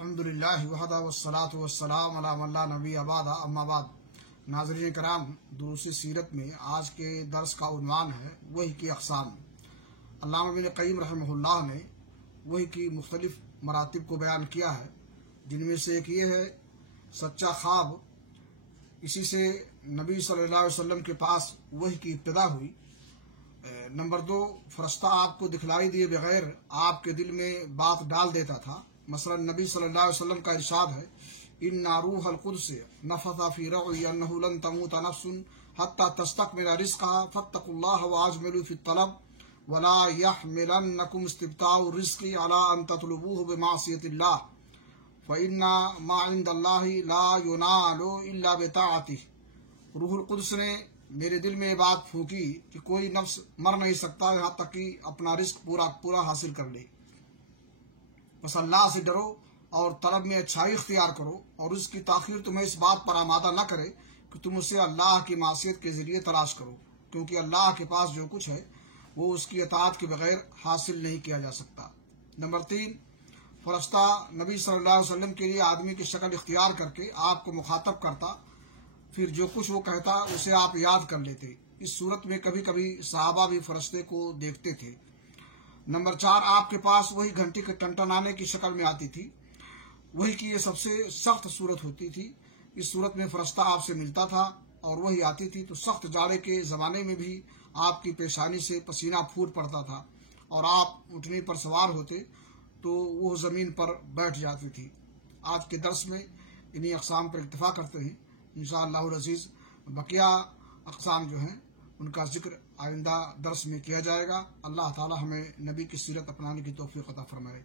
अल्हम्दुलिल्लाह वहदा वस्सलातु वस्सलाम अला मन ला नबी अबादा अम्मा बाद। नाज़रीन कराम, दुरूसी सीरत में आज के दर्स का उन्वान है वही की अक़साम। अल्लामा इब्न क़य्यिम रहमहुल्लाह ने वही की मुख्तलिफ मरातिब को बयान किया है, जिनमें से एक ये है सच्चा ख्वाब। इसी से नबी सल्लल्लाहु अलैहि वसल्लम के पास वही की इब्तिदा हुई। नंबर 2, फरिश्ता आपको दिखलाई दिए बगैर आपके दिल में बात डाल देता था। मसलन नबी सल्लल्लाहु अलैहि वसल्लम का इरशाद है, इन्ना रूहल कुद्स नफ़सा फी रऊई अन्नहु लन तमूत नफ्सुन हत्ता तस्तकमिला रिज़्क़हा फत्तकुल्लाह व अजमिलू फ़ी तलब वला यहमिलन्नकुम इस्तिब्ताउ रिज़्क़ी अला अन ततलबूहु बिमासियतिल्लाह फ़इन्ना मा इंदल्लाहि ला युनालु इल्ला बिताअतिह। रूहुल कुद्स ने मेरे दिल में ये बात फूकी कि कोई नफ्स मर नहीं सकता यहाँ तक कि अपना रिस्क पूरा हासिल कर ले। बस अल्लाह से डरो और तलब में अच्छाई इख्तियार करो, और उसकी ताखीर तुम्हें इस बात पर आमादा न करे कि तुम उसे अल्लाह की मासियत के जरिए तलाश करो, क्योंकि अल्लाह के पास जो कुछ है वो उसकी अताअत के बगैर हासिल नहीं किया जा सकता। नंबर 3, फरिश्ता नबी सल्लल्लाहु अलैहि वसल्लम के लिए आदमी की शक्ल इख्तियार करके आपको मुखातब करता, फिर जो कुछ वो कहता उसे आप याद कर लेते। इस सूरत में कभी कभी सहाबा भी फरिश्ते को देखते थे। नंबर 4, आपके पास वही घंटी के टनटनाने की शक्ल में आती थी। वही की ये सबसे सख्त सूरत होती थी। इस सूरत में फरिश्ता आपसे मिलता था और वही आती थी तो सख्त जाड़े के जमाने में भी आपकी पेशानी से पसीना फूट पड़ता था, और आप ऊँटनी पर सवार होते तो वो जमीन पर बैठ जाती थी। आज के दर्स में इन्हीं अक़साम पर इत्तिफा करते हैं। इंशाअल्लाह अज़ीज़ बकिया अक़साम जो हैं उनका जिक्र आइंदा दर्स में किया जाएगा। अल्लाह ताला हमें नबी की सीरत अपनाने की तौफीक अता फरमाए।